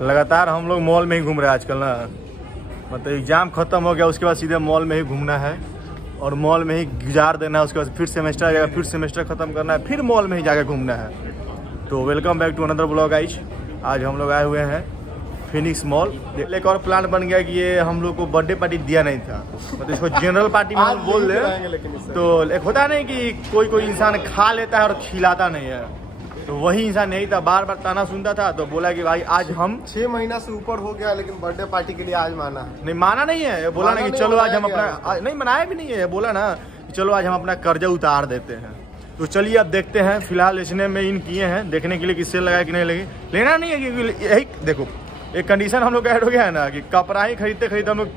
लगातार हम लोग मॉल में ही घूम रहे हैं आजकल ना। मतलब एग्ज़ाम ख़त्म हो गया, उसके बाद सीधे मॉल में ही घूमना है और मॉल में ही गुजार देना है। उसके बाद फिर सेमेस्टर आ जाएगा, फिर सेमेस्टर ख़त्म करना है, फिर मॉल में ही जाकर घूमना है। तो welcome back to another blog guys. आज हम लोग आए हुए हैं फिनिक्स मॉल। एक और प्लान बन गया कि ये हम लोग को बर्थडे पार्टी दिया नहीं था, मतलब इसको जनरल पार्टी में हम बोल दे। तो एक होता नहीं कि कोई इंसान खा लेता है और खिलाता नहीं है, तो वही इंसान नहीं था। बार बार ताना सुनता था, तो बोला कि भाई आज हम 6 महीना से ऊपर हो गया, लेकिन बर्थडे पार्टी के लिए आज माना नहीं। माना नहीं है, बोला ना कि चलो आज हम अपना नहीं मनाया भी नहीं है, बोला ना कि चलो आज हम अपना कर्जा उतार देते हैं। तो चलिए अब देखते हैं। फिलहाल इसने में इन किए हैं देखने के लिए कि सेल लगाए कि नहीं लगे। लेना नहीं है क्योंकि यही देखो एक कंडीशन हम लोग का ऐड हो गया है ना कि कपड़ा ही खरीदते खरीदते हम लोग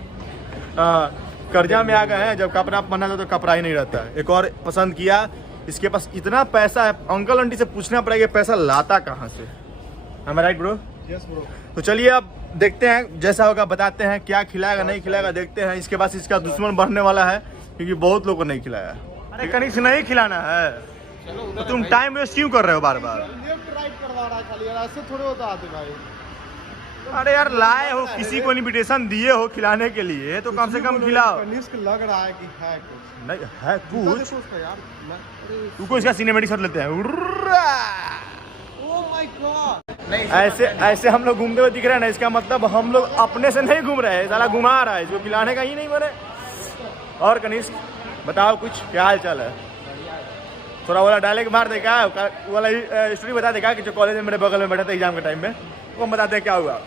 कर्जा में आ गए हैं। जब कपड़ा पहना था तो कपड़ा ही नहीं रहता है। एक और पसंद किया, इसके पास इतना पैसा है, अंकल आंटी से पूछना पड़ेगा पैसा लाता कहाँ से। हम राइट ब्रो? Yes bro. तो चलिए अब देखते हैं, जैसा होगा बताते हैं। क्या खिलाएगा नहीं खिलाएगा देखते हैं। इसके पास इसका दुश्मन बढ़ने वाला है क्योंकि बहुत लोगों को नहीं खिलाया। अरे कनिक से नहीं खिलाना है तो तुम टाइम वेस्ट क्यों कर रहे हो बार बार? लेफ्ट राइट करवा रहा है खाली यार, ऐसे थोड़े होता आते भाई। अरे यार लाए हो, किसी को इनविटेशन दिए हो खिलाने के लिए तो कम से कम खिलाओ। कनिष्क लग रहा है कि है कुछ नहीं है कुछ। देखो उसका यार, तुमको इसका सिनेमेटिक शॉट लेते हैं। Oh my God. ऐसे ऐसे हम लोग घूमते हुए दिख रहे हैं ना, इसका मतलब हम लोग अपने से नहीं घूम रहे हैं, साला घुमा रहा है। इसको खिलाने का ही नहीं बने। और कनिष्क बताओ कुछ, क्या हाल चाल है? थोड़ा वाला डायलॉग मार देगा, वाला स्टोरी बता देगा कि जो कॉलेज में मेरे बगल में बैठा था एग्जाम के टाइम में, वो हम बताते हैं क्या हुआ।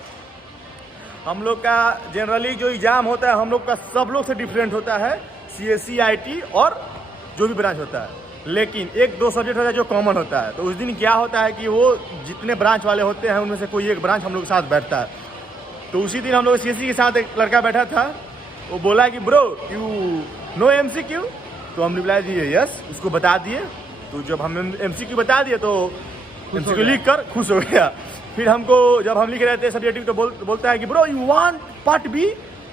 हम लोग का जनरली जो एग्जाम होता है हम लोग का सब लोग से डिफरेंट होता है, CSE IT और जो भी ब्रांच होता है। लेकिन एक दो सब्जेक्ट होता है जो कॉमन होता है। तो उस दिन क्या होता है कि वो जितने ब्रांच वाले होते हैं उनमें से कोई एक ब्रांच हम लोग के साथ बैठता है। तो उसी दिन हम लोग CSE के साथ एक लड़का बैठा था। वो बोला कि ब्रो यू नो MCQ। तो हम रिप्लाई दिए यस, उसको बता दिए। तो जब हम MCQ बता दिए तो MCQ लिख कर खुश हो गया। फिर हमको जब हम लिख रहे थे सब्जेक्टिव तो बोलता है कि bro you want part B,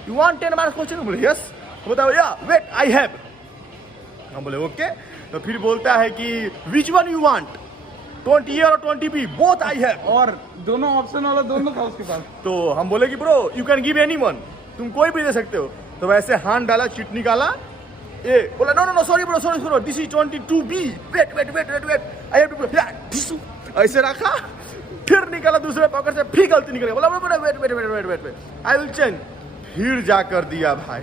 you want 10 marks question. बोले यस। बताओ या वेट आई हैव। हम बोले ओके। तो फिर बोलता है कि which one you want, 20A और 20B बोथ आई हैव। और दोनों ऑप्शन वाला दोनों था उसके पास। तो हम बोले कि bro you can give anyone, तुम कोई भी दे सकते हो। तो वैसे हाथ डाला, चिट निकाला, ए बोला no no no sorry bro this is 22B, wait I have to. ऐसे रखा, फिर निकाला दूसरे पॉकेट से, फिर गलती निकल गया। बोला वेट आई विल चेंज। फिर जाकर दिया भाई,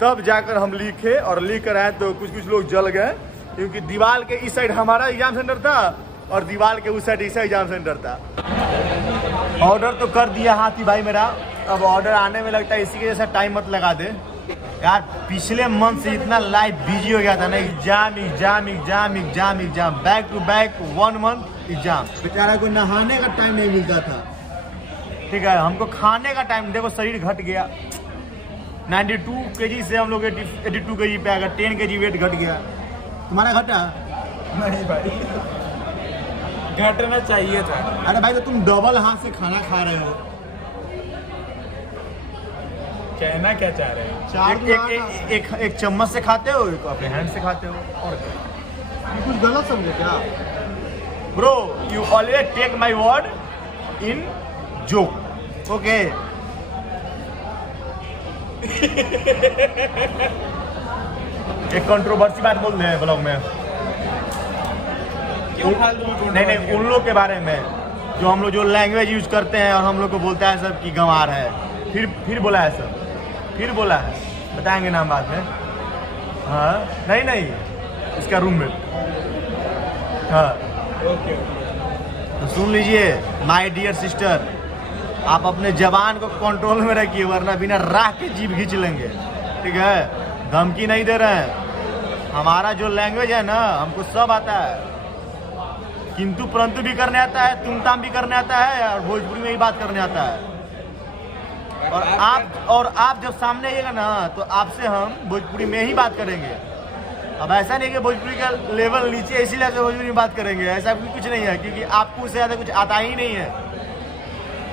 तब जाकर हम लिखे और लिख कर आए। तो कुछ लोग जल गए क्योंकि दीवार के इस साइड हमारा एग्जाम सेंटर था और दीवार के उस साइड इसका एग्जाम सेंटर था। ऑर्डर तो कर दिया हाथी भाई मेरा, अब ऑर्डर आने में लगता है इसी के जैसा टाइम मत लगा दे यार। पिछले मंथ से इतना लाइफ बिजी हो गया था ना, exam back to back 1 month exam. बेचारा को नहाने का टाइम नहीं मिलता था, ठीक है। हमको खाने का टाइम, देखो शरीर घट गया। 92 kg से हम लोग 82 kg पे आ गया। 10 kg वेट घट गया। तुम्हारा घटा? नहीं भाई, घटना चाहिए था। अरे भाई तो तुम डबल हाथ से खाना खा रहे हो। कहना क्या चाह रहे हैं? एक चम्मच से खाते हो, एक अपने हैंड से खाते हो। और ये कुछ गलत समझे क्या bro? You always take my word in joke, okay? एक कंट्रोवर्सी बात बोल रहे हैं ब्लॉग में। नहीं उन लोग के बारे में जो हम लोग जो लैंग्वेज यूज करते हैं और हम लोग को बोलता है सब कि गंवार है। फिर बोला है सब, फिर बोला है, बताएंगे नाम बाद में। हाँ नहीं इसका रूममेट। हाँ ओके। तो सुन लीजिए माय डियर सिस्टर, आप अपने जबान को कंट्रोल में रखिए वरना बिना राह के जीभ खींच लेंगे, ठीक है? धमकी नहीं दे रहे हैं। हमारा जो लैंग्वेज है ना हमको सब आता है, किंतु परंतु भी करने आता है, तुमताम भी करने आता है और भोजपुरी में ही बात करने आता है। और आप जब सामने आइएगा ना तो आपसे हम भोजपुरी में ही बात करेंगे। अब ऐसा नहीं कि भोजपुरी का लेवल नीचे इसीलिए से भोजपुरी में बात करेंगे, ऐसा कुछ नहीं है क्योंकि आपको उससे ज़्यादा कुछ आता ही नहीं है।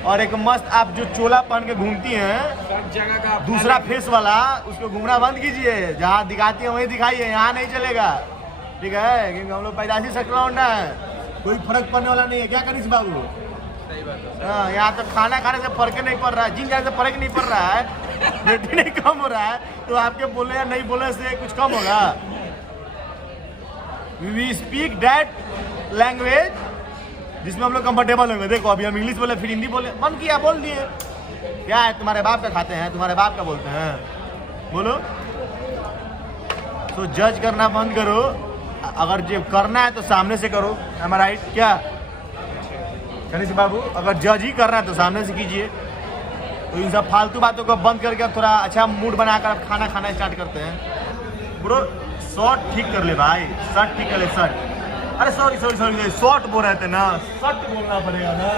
और एक मस्त आप जो चोला पहन के घूमती हैं जगह का दूसरा फेस वाला, उसको घूमना बंद कीजिए। जहाँ दिखाती है वहीं दिखाइए, यहाँ नहीं चलेगा, ठीक है? क्योंकि हम लोग पैदाशी सकलौंडा है, कोई फर्क पड़ने वाला नहीं है। क्या करिस बाबू? सही बात है। हाँ, यहाँ तो खाना खाने से फर्क नहीं पड़ रहा है, जिन जाने से फर्क नहीं पड़ रहा है, वेट नहीं कम हो रहा है, तो आपके बोलने या नहीं बोलने से कुछ कम होगा। वी स्पीक दैट लैंग्वेज जिसमें हम लोग कंफर्टेबल होंगे। देखो अभी हम इंग्लिश बोले, फिर हिंदी बोले, मन किया बोल दिए। क्या है, तुम्हारे बाप का खाते हैं, तुम्हारे बाप का बोलते हैं, बोलो। तो जज करना बंद करो, अगर जो करना है तो सामने से करो। एम आई राइट क्या कनिष्क बाबू? अगर जज ही करना है तो सामने से कीजिए। तो इन सब फालतू बातों को बंद करके अब थोड़ा अच्छा मूड बनाकर अब खाना खाना स्टार्ट करते हैं। ब्रो शॉर्ट ठीक कर ले भाई, शर्ट ठीक कर ले, शर्ट। अरे सॉरी सॉरी सॉरी, शॉर्ट बोल रहे थे ना, शर्ट बोलना पड़ेगा ना,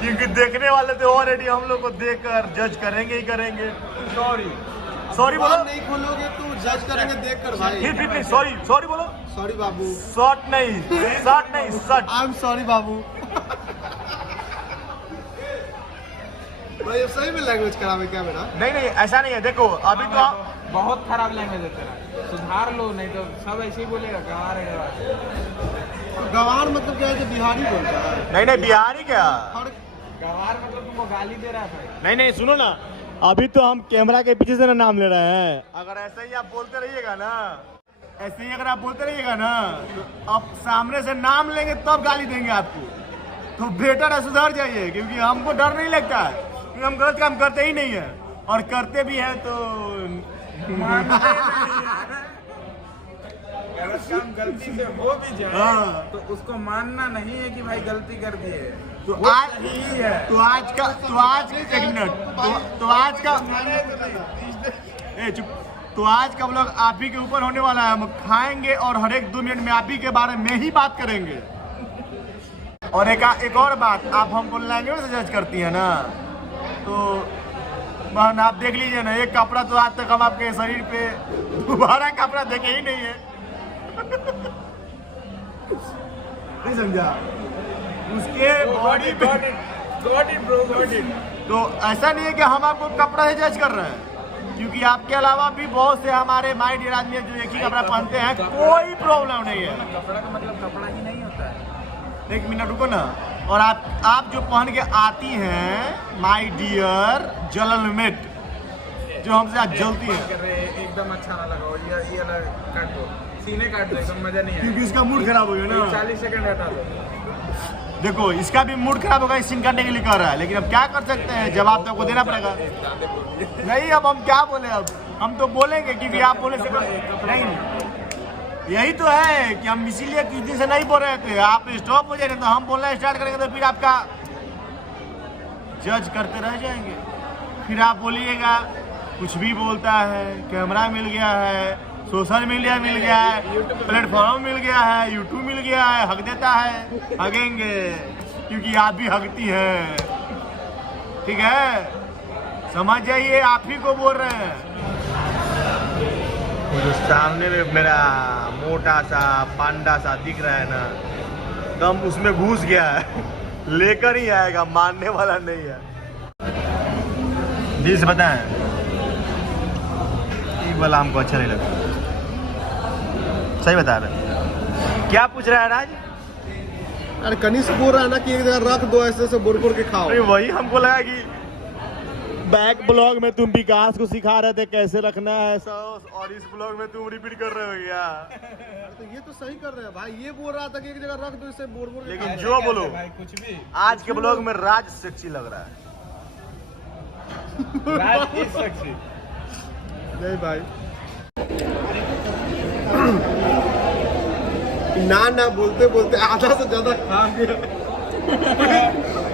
क्योंकि देखने वाले तो ऑलरेडी हम लोग को देखकर जज करेंगे ही करेंगे। सॉरी सॉरी बोलो। नहीं खोलोगे तो जज करेंगे देखकर भाई। फिर सॉरी सॉरी बोलो। सॉरी बाबू। शॉर्ट नहीं, शर्ट नहीं, शर्ट। आई एम सॉरी बाबू। भाई सही में लैंग्वेज खराब है क्या मेरा? नहीं नहीं ऐसा नहीं है, देखो अभी तो आप बहुत खराब लैंग्वेज है तेरा, सुधार लो, नहीं तो सब ऐसे ही बोलेगा गंवार है गंवार। गंवार मतलब क्या है, जो बिहारी बोलता है? नहीं नहीं बिहारी क्या, गंवार मतलब तुमको गाली दे रहा था। नहीं नहीं सुनो ना, अभी तो हम कैमरा के पीछे से ना नाम ले रहे हैं। अगर ऐसे ही आप बोलते रहिएगा ना, ऐसे ही अगर आप बोलते रहिएगा ना, तो अब सामने से नाम लेंगे तब गाली देंगे आपको। तो बेटर है सुधर जाइए, क्योंकि हमको डर नहीं लगता है, क्योंकि हम गलत काम करते ही नहीं है, और करते भी हैं तो गलत काम गलती से हो भी जाए हाँ। तो उसको मानना नहीं है कि भाई गलती कर दिए। तो वो आज सही है। तो आज का एक मिनट तो आज का चुप। तो आज का व्लॉग आप ही के ऊपर होने वाला है। हम खाएंगे और हर एक 2 मिनट में आप ही के बारे में ही बात करेंगे। और एक और बात, आप हमको लैंग्वेज से जज करती है ना, तो बहन आप देख लीजिए ना, एक कपड़ा तो आज तक हम आपके शरीर पे दोबारा कपड़ा देखे ही नहीं है। नहीं समझा? उसके बॉडी पे got it bro, got it. तो ऐसा नहीं है कि हम आपको कपड़ा से जज कर रहे हैं, क्योंकि आपके अलावा भी बहुत से हमारे माय डियर आदमी जो एक ही कपड़ा पहनते हैं, कोई प्रॉब्लम नहीं है। कपड़ा का मतलब कपड़ा ही नहीं होता है। एक मिनट रुको ना। और आप जो पहन के आती हैं माय डियर जलनमेट, जो हमसे आज जलती है, कर रहे हैं, एकदम अच्छा ना लगाओ, ये अलग काट दो, सीने काट दो, एकदम मजा नहीं आएगा। क्योंकि इसका मूड खराब हो गया ना। 40 सेकंड हटा दो। देखो इसका भी मूड खराब होगा, इस सीन करने के लिए कर रहा है, लेकिन अब क्या कर सकते हैं, जवाब तो आपको देना पड़ेगा। नहीं अब हम क्या बोले, अब हम तो बोलेंगे क्योंकि आप बोले से नहीं। यही तो है कि हम इसीलिए किस दिन से नहीं बोल रहे थे, आप स्टॉप हो जाएंगे तो हम बोलना स्टार्ट करेंगे, तो फिर आपका जज करते रह जाएंगे। फिर आप बोलिएगा कुछ भी बोलता है, कैमरा मिल गया है, सोशल मीडिया मिल गया है, प्लेटफॉर्म मिल गया है, यूट्यूब मिल गया है, हक देता है, हगेंगे क्योंकि आप भी हगती हैं। ठीक है, समझ जाइए, आप ही को बोल रहे हैं। जो सामने में मेरा मोटा सा पांडा सा दिख रहा है ना, दम उसमें घुस गया है, लेकर ही आएगा, मानने वाला नहीं है। जी से बताएं, एक वाला हमको अच्छा नहीं लगा। सही बता रहे। क्या पूछ रहा है राज? अरे कनिष्क बोल रहा है ना कि एक जगह रख दो, ऐसे ऐसे बोल के खाओ। अरे वही हमको लगा कि बैक ब्लॉग में तुम विकास को सिखा रहे थे कैसे रखना है सॉस, और इस ब्लॉग में तुम रिपीट कर रहे हो क्या? तो ये तो सही कर रहे हैं भाई, ये बोल रहा था कि एक जगह रख दो, इसे बोल के लेकिन खाओ। जो बोलो, भाई कुछ भी आज के ब्लॉग में राज सेक्सी लग रहा है। राज इज सेक्सी। नहीं भाई ना बोलते बोलते आधा से ज्यादा खा गया।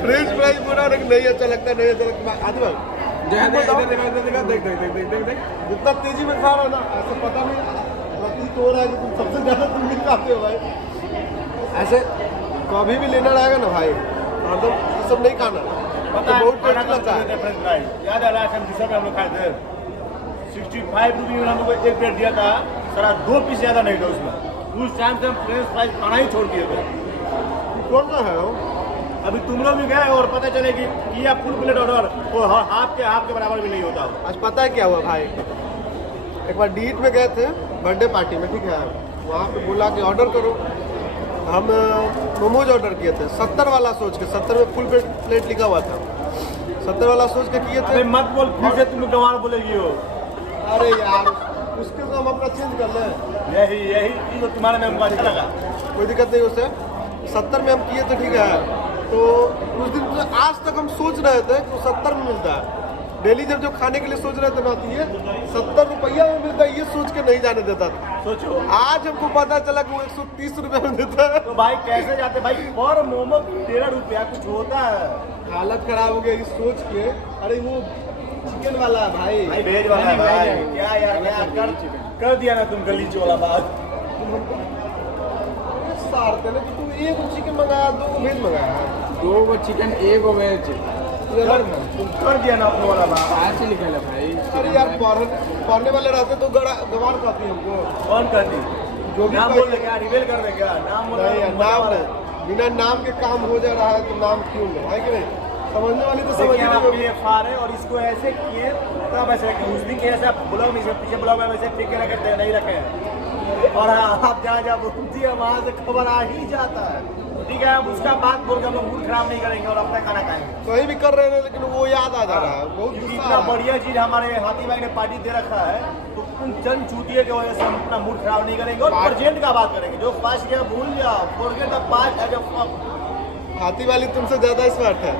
फ्रेंच फ्राइज बोला नहीं अच्छा लगता, नहीं अच्छा लगता। आदि भाई देख जितना तेजी में खा रहा ना, ऐसे पता नहीं प्रतीत हो रहा है कि तुम सबसे ज्यादा तुम भी खाते हो भाई। ऐसे कभी भी लेना रहेगा ना भाई, हरदम ये सब नहीं खाना, पता है, बहुत खाना टेस्ट लगता है। फ्रेंच फ्राइज याद है लास्ट टाइम जिस हम लोग खाए थे, 65 रुपये में हम लोग को एक प्लेट दिया था, सारा 2 पीस ज्यादा नहीं था उसमें। उस टाइम से हम फ्रेंच फ्राइज खाना ही छोड़ दिए थे। कौन सा है वो? अभी तुम लोग भी गए और पता चले कि किया फुल प्लेट ऑर्डर, वो हाफ के बराबर भी नहीं होता। आज पता है क्या हुआ भाई, एक बार डीट में गए थे बर्थडे पार्टी में, ठीक है, वहाँ पे बोला कि ऑर्डर करो, हम मोमोज ऑर्डर किए थे 70 वाला सोच के, 70 में फुल प्लेट लिखा हुआ था, 70 वाला सोच के किए थे। अबे मत बोल फिर से तुम गंवार बोलेगी हो। अरे यार उसके तो हम अपना चेंज कर लें, यही चीज तो तुम्हारे में हमको अच्छा लगा। कोई दिक्कत नहीं उससे। 70 में हम किए थे, ठीक है। तो उस दिन आज तक हम सोच रहे थे कि 70 में मिलता है। डेली जब खाने के लिए सोच रहे थे ना, तो ये 70 रुपया में मिलता है, ये सोच के नहीं जाने देता था। सोचो आज हमको पता चला कि वो 130 रुपये में देता है। तो भाई कैसे जाते भाई, पर मोमो 13 रुपया कुछ होता है। हालत खराब हो गया इस सोच के। अरे वो चिकन वाला है भाई, भाई भेज वाला है भाई, क्या यार क्या कर दिया ना तुम गलीच वाला बात। तुम हमको सारते ना कि तुम एक चिकन मंगाया, 2 वेज मंगाया, 2 चिकन 1 वेज तुम कर दिया ना अपने वाला बात। आज से लिखा है भाई। अरे यार पढ़ने वाले रहते तो गवार कहती हमको। कौन करती जो भी नाम बोल दे क्या, रिवेल कर दे क्या, नाम बोल नहीं यार, नाम नहीं, बिना नाम के काम हो जा रहा है तो नाम क्यों नहीं, है कि नहीं? समझने वाली तो समझ समझिए फार है, और इसको ऐसे किए तब ऐसे रखे। उस दिन के ऐसा ब्लॉग में, पीछे ब्लॉग में वैसे ठीक रखे नहीं रखे हैं। और आप जहाँ जहाँ बोलती है वहाँ से खबर आ ही जाता है, ठीक है। अब उसका बात बोल के हम लोग मूड खराब नहीं करेंगे और अपना खाना खाएंगे। कहीं भी कर रहे हैं, लेकिन वो याद आ जा रहा है। बहुत क्योंकि गुस्सा इतना आ रहा है। बढ़िया चीज हमारे हाथी भाई ने पार्टी दे रखा है, तो तुम चंद चूतिए की वजह से हम अपना मूड खराब नहीं करेंगे और प्रेजेंट का बात करेंगे। जो पास किया भूल जाओ, forget the past as a हाथी वाली तुमसे ज्यादा स्मार्ट है।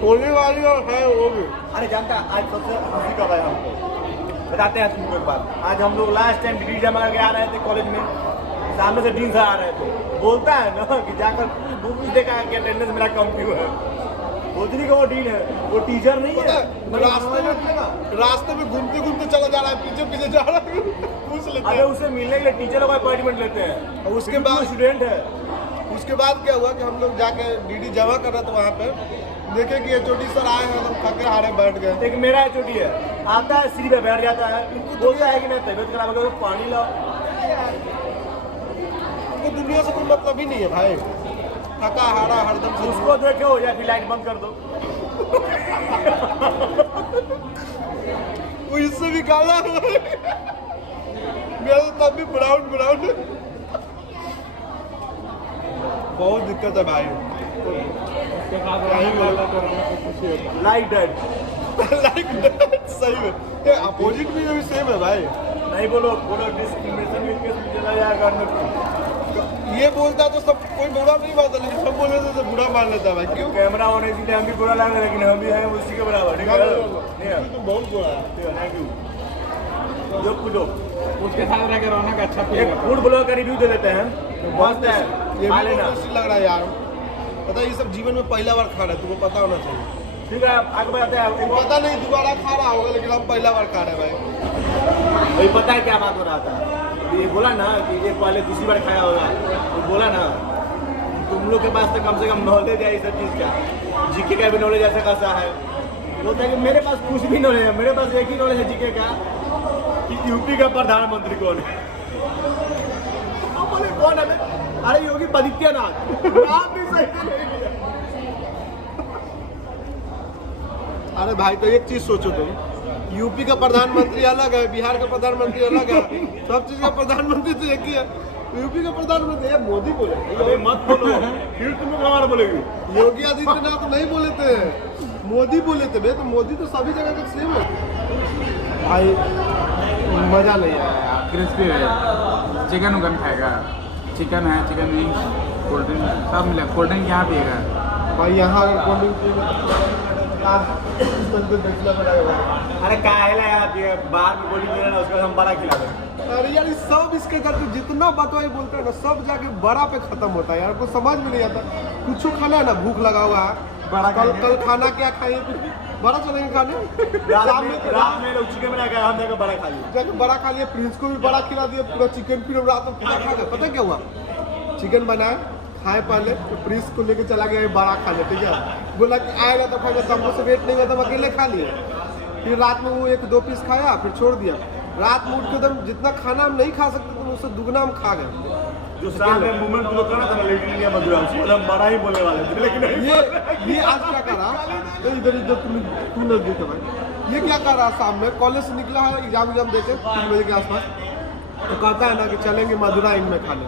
होने वाली और है वो भी। अरे जानता है आज सबसे खुशी कब है हमको, बताते हैं तुमको एक बात। आज हम लोग लास्ट टाइम डिग्री जमा करके आ रहे थे कॉलेज में, सामने से डीन सर आ रहे थे, बोलता है ना कि जाकर बुक देखा कि अटेंडेंस मेरा कम क्यों है। बोलती का वो डीन है, वो टीचर नहीं है। रास्ते में घूमते घूमते चला जा रहा है, पीछे पीछे जा रहा है, पूछ लेते अबे हैं। उसे मिलने के लिए टीचर को अपॉइंटमेंट लेते हैं, और उसके बाद स्टूडेंट है। उसके बाद क्या हुआ कि हम लोग जाके डीडी जमा कर रहे थे वहाँ पे, देखे कि एचओडी सर आए हैं, हम थके हारे बैठ गए। एक मेरा एचओडी है, आता है सीढ़ी पे बैठ जाता है, बोलता है कि मैं तबीयत खराब हो गया, पानी लाओ। उनको दुनिया से कोई मतलब ही नहीं है भाई, थका हारा हरदम से। उसको देखो या फिर लाइट बंद कर दो। वो इससे भी काला है। मेरा तो तब भी ब्राउन बहुत दिक्कत है भाई। लाइट डेड सही में अपोजिट भी अभी सेम है भाई। नहीं बोलो डिस्क्रिमिनेशन में केस में चला जाएगा। ये बोलता तो सब कोई बुरा नहीं मानता, लेकिन सब बोले तो बुरा मान लेता भाई। क्यों? कैमरा होने से हम भी बुरा लग रहा है, लेकिन हम भी हैं उसी के बराबर, ठीक है। तो बहुत बुरा है। Thank you. जो कुछ उसके साथ रह के रौनक अच्छा एक फूड ब्लॉग का रिव्यू दे देते हैं, मस्त है, ये खा भी लेना। बहुत टेस्टी लग रहा है यार। पता है ये सब जीवन में पहला बार खा रहे हैं, तुमको पता होना चाहिए। ठीक है आगे बताते हैं। पता नहीं दोबारा खा रहा होगा, लेकिन हम पहला बार खा रहे हैं भाई। भाई पता है क्या बात हो रहा था, ये बोला ना कि ये पहले दूसरी बार खाया होगा, तो बोला ना तुम लोग के पास तो कम से कम नॉलेज है इस सब चीज़ का, जीके का भी नॉलेज ऐसा खासा है। बोलता है कि मेरे पास कुछ भी नॉलेज है, मेरे पास एक ही नॉलेज है जीके का कि यूपी का प्रधानमंत्री कौन है। तो बोले कौन है? अरे योगी आदित्यनाथ, नाम भी सही से नहीं लिया। अरे भाई तो एक चीज सोचो तुम, यूपी का प्रधानमंत्री अलग है, बिहार का प्रधानमंत्री अलग है, सब चीज का प्रधानमंत्री तो एक ही है। यूपी का प्रधानमंत्री है मोदी बोले। अरे मत बोलो, फिर तुम लोग हमारा बोलेगी। योगी आदित्यनाथ नहीं बोले थे, मोदी बोले थे बे। तो मोदी तो सभी जगह का सेम है भाई। मजा नहीं आया। क्रिस्पी है, चिकन उकन खाएगा, चिकन है, चिकन विंग्स, कोल्ड ड्रिंक सब मिला। कोल्ड ड्रिंक यहाँ पिएगा भाई, यहाँ अगर कोल्ड ड्रिंक अरे काहेला यार, बाहर में गोली मिला ना, उसके बाद हम बड़ा खिला देंगे। अरे यार सब इसके करके जितना बतवाई बोलते हैं ना, सब जाके बड़ा पे खत्म होता है यार। कुछ समझ में नहीं आता। कुछ खाना है ना, भूख लगा हुआ है, बड़ा कल खाना क्या खाइए, बड़ा चलेंगे खाने। रात में लोग चिकन बना के हम जाकर बड़ा खा लिए। जाके बड़ा खा लिया, प्रिंस को भी बड़ा खिला दिया, पूरा चिकन। फिर रात में पूरा खा गए। पता क्या हुआ, चिकन बनाया, खाए पहले, तो प्रिंस को लेके चला गया बड़ा खाने, ठीक है। बोला कि आएगा तो खाएगा, तो हमको से वेट नहीं हुआ तो अकेले खा लिए। फिर रात में वो 1-2 पीस खाया, फिर छोड़ दिया। रात में उठ के एकदम जितना खाना हम नहीं खा सकते थे, उससे दुगना हम खा गए। जो शाम में मूवमेंट जो करा था ना, लेकिन इंडिया मधुरा, हम बड़ा ही बोलने वाले थे, लेकिन ये आज क्या करा, तो इधर तू नजदीक है भाई। ये क्या कर रहा है शाम में, कॉलेज से निकला है एग्जाम देके 3 बजे के आसपास, तो कहता है ना कि चलेंगे मदुरा इन में खाने,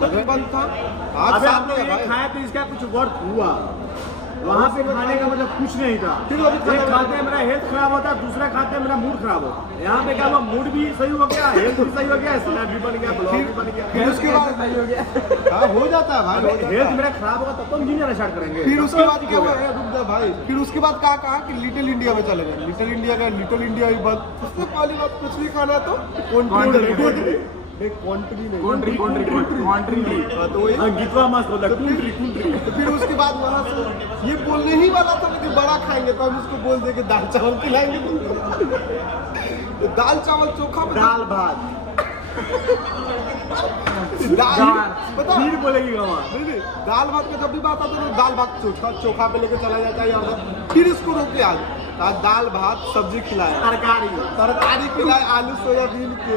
मगर बंद था आज अबे शाम आप लोग में ये भाई। खाए तो इसका कुछ वर्थ हुआ, वहाँ पे खाने का मतलब कुछ नहीं था। फिर अभी एक खाते मेरा हेल्थ खराब होता, दूसरा खाते मेरा मूड खराब होता। यहाँ पे क्या हुआ, मूड भी सही हो गया, हेल्थ भी सही हो गया, स्नैप भी बन गया, ब्लॉग भी बन गया। फिर उसके बाद सही हो गया। हाँ हो जाता है भाई, हो जाता हेल्थ है। मेरा खराब होगा तब तो हम जिम जाना स्टार्ट करेंगे। फिर उसके बाद क्या हुआ, रुक जा भाई, फिर उसके बाद कहा कि लिटिल इंडिया में चले गए, लिटिल इंडिया का लिटिल इंडिया ही बंद। उसने पहली बात कुछ भी खाना तो कंट्री नहीं, हाँ, तो वही। गीतवा मस्त बोला, कुंट्री कुंट्री। तो फिर उसके बाद वहाँ से ये बोलने ही वाला था कि बड़ा खाएंगे, तो हम उसको बोल दे कि दाल चावल खिलाएंगे। तो दाल चावल चोखा में दाल भात दाल पता फिर बोलेगी गवा। नहीं, दाल भात का जब भी बात आता है तो दाल भात चोखा पे लेके चला जाता है यहाँ पर। फिर इसको रोक के आज दाल भात सब्जी खिलाया, तरकारी खिलाए, आलू सोयाबीन के,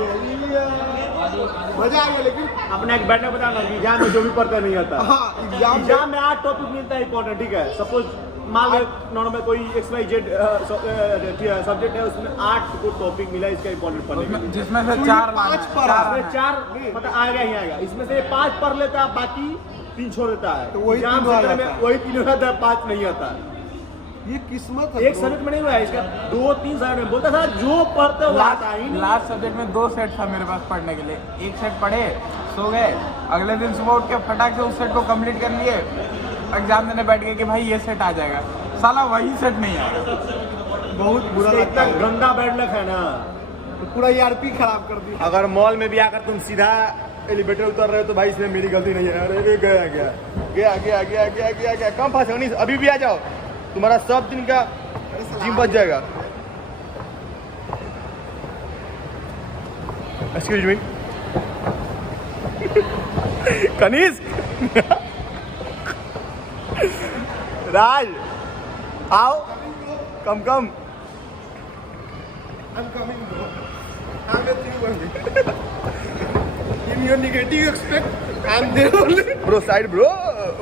मजा आ गया। लेकिन अपना एक बैठना बता ना, एग्जाम में जो भी पढ़ता नहीं आता। हाँ एग्जाम में 8 टॉपिक मिलता है इंपॉर्टेंट, ठीक है। सपोज मान लो नॉर्मल कोई XYZ सब्जेक्ट है, उसमें 8 को टॉपिक मिला इसका इंपॉर्टेंट पढ़ने के लिए। जिसमें से तो 4 पाँच पढ़ा। इसमें 4 मतलब आएगा ही आएगा, इसमें से 5 पढ़ लेता है, बाकी 3 छोड़ देता है। तो वही एग्जाम तीनों आ सेंटर जाता में है। वही 3 आता है, 5 नहीं आता। ये किस्मत है। एक सब्जेक्ट में नहीं हुआ है इसका, 2-3 सब्जेक्ट में बोलता था जो पढ़ते हो आता ही नहीं। लास्ट सब्जेक्ट में 2 सेट था मेरे पास पढ़ने के लिए। एक सेट पढ़े, सो गए, अगले दिन सुबह उठ के फटाक से उस सेट को कंप्लीट कर लिए, एग्जाम देने बैठ गए कि भाई ये सेट आ जाएगा, साला वही सेट नहीं आया। बहुत बुरा इसका लगता इतना है, गंदा बैड लक है ना। तो पूरा ERP खराब कर दिया। अगर मॉल में भी आकर तुम सीधा एलिवेटर उतर रहे हो तो भाई इसमें मेरी गलती नहीं है। अरे गया गया गया गया गया गया गया गया कम फास्ट नहीं, अभी भी आ जाओ, तुम्हारा सब दिन का जिम बच जाएगा। एक्सक्यूज मी कनिष्क राज आओ, कम कम। I'm coming, bro. I'm with you only. In your negative expect, I'm there only. Bro side bro,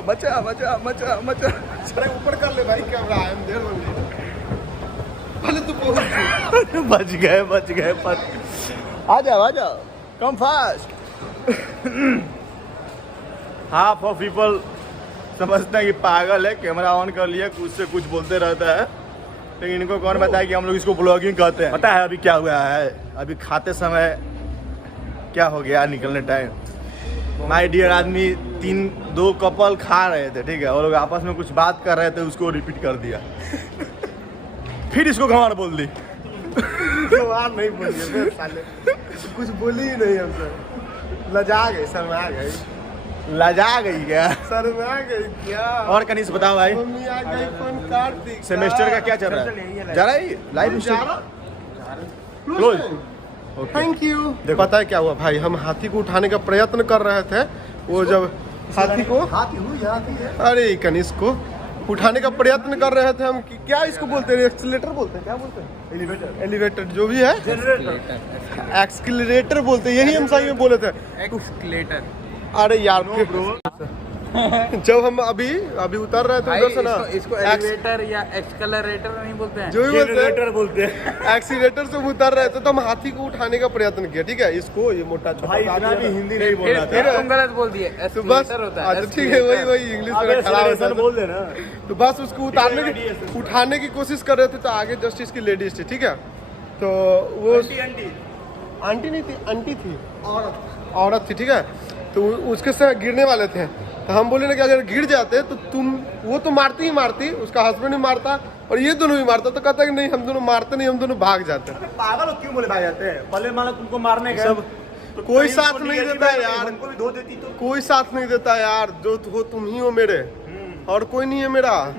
मचा मचा मचा मचा। अरे ऊपर कर ले भाई कैमरा, I'm there only. पहले तो पहुंच। बच गए आ जाओ come fast. Half of people समझते हैं कि पागल है, कैमरा ऑन कर लिया, कुछ से कुछ बोलते रहता है, लेकिन इनको कौन बताया कि हम लोग इसको ब्लॉगिंग कहते हैं। पता है अभी क्या हुआ है, अभी खाते समय क्या हो गया, निकलने टाइम माय डियर आदमी 2 कपल खा रहे थे, ठीक है, और लोग आपस में कुछ बात कर रहे थे, उसको रिपीट कर दिया। फिर इसको गंवार बोल दी। गंवार नहीं बोलिए साले, कुछ बोली ही नहीं हमसे, लजा गए, शर्मा गई। लजा गई क्या? शर्मा गई क्या? और कनिष्क बताओ भाई, मम्मी आ गई फोन काट दी। सेमेस्टर का क्या चल रहा है? जा रहा है लाइव क्लोज। Thank you. देखो पता है क्या हुआ भाई, हम हाथी को उठाने का प्रयत्न कर रहे थे, वो जब हाथी को अरे कनिष्क को उठाने का प्रयत्न कर रहे थे हम, क्या इसको बोलते हैं, एक्सीलरेटर बोलते हैं, क्या बोलते हैं, एलिवेटर जो भी है, एक्सीलरेटर बोलते हैं, यही हम सही में बोले थे। एक्सक्लेटर। अरे यार ब्रो, जब हम अभी उतर रहे थे उधर से ना, इसको एलिवेटर या एक्सकलरेटर नहीं बोलते हैं, जो भी जनरेटर बोलते हैं। एक्सीलेटर से उतर रहे थे तो हम हाथी को उठाने का प्रयत्न किया, ठीक है, इसको ये मोटा भाई इतना भी हिंदी नहीं बोलना फिर था। तुम गलत बोल दिए, तो बस एस्केलेटर होता है। अच्छा ठीक है, वही इंग्लिश में खराब होता है। बोल देना। तो बस उसको उठाने की कोशिश कर रहे थे, तो आगे जस्ट इसकी लेडीज थी, ठीक है, तो वो आंटी नहीं थी, आंटी थी, औरत थी, ठीक है, तो उसके से गिरने वाले थे, तो हम बोले ना कि अगर गिर जाते तो वो तो मारती ही मारती, उसका हस्बैंड भी मारता और ये दोनों भी मारता, तो कहता कि नहीं हम दोनों मारते नहीं, हम दोनों भाग जाते। पागल क्यों बोले भाग जाते हैं? पहले मानो तुमको मारने गए सब तो कोई साथ नहीं देता यार, हमको भी धो देती तो। कोई साथ नहीं देता यार, जो हो तुम ही हो मेरे, और कोई नहीं है मेरा।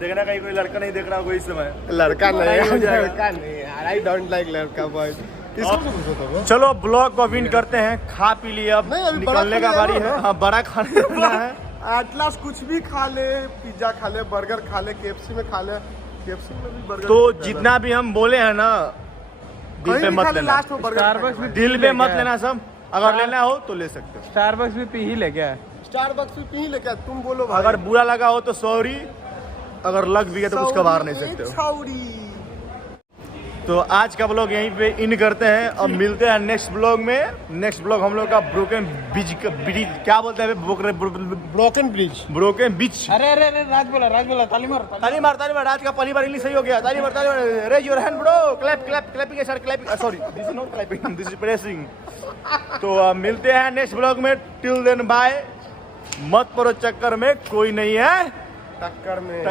देखना कहीं कोई लड़का नहीं देख रहा कोई इस समय। लड़का नहीं हो जाएगा। लड़का नहीं यार, आई डोंट लाइक लड़का बॉय। चलो ब्लॉग को विन करते हैं, खा पी लिए, अब नहीं, अभी बड़ा निकलने का खाने बारी जाना है। हाँ बड़ा खाने जाना है। एटलास कुछ भी खा ले, पिज्जा खा ले, बर्गर खा ले, KFC में खा ले, KFC में भी बर्गर। तो जितना भी हम बोले हैं ना, दिल पे मत लेना, लास्ट में बर्गर। स्टारबक्स भी दिल पे मत लेना सब, अगर लेना हो तो ले सकते हो। स्टारबक्स भी पी ही ले क्या? स्टारबक्स भी पी ले क्या? तुम बोलो भाई। अगर बुरा लगा हो तो सॉरी, अगर लग भी गया तो कुछ कबार नहीं सकते हो। तो आज का ब्लॉग यहीं पे इन करते हैं और मिलते हैं नेक्स्ट ब्लॉग में। नेक्स्ट ब्लॉग हम लोग का ब्रोकन ब्रिज क्या बोलते हैं ब्रोकन ब्रिज। ब्रोकन बीच। अरे अरे अरे राज बोला ताली मार ताली मार आज का पहली बार इंग्लिश सही हो गया। ताली मार raise your hand bro. Clapping है sir, clapping sorry this is not clapping, this is pressing. तो मिलते हैं नेक्स्ट ब्लॉग में। Till then bye. मत पड़ो चक्कर में, कोई नहीं है टक्कर में।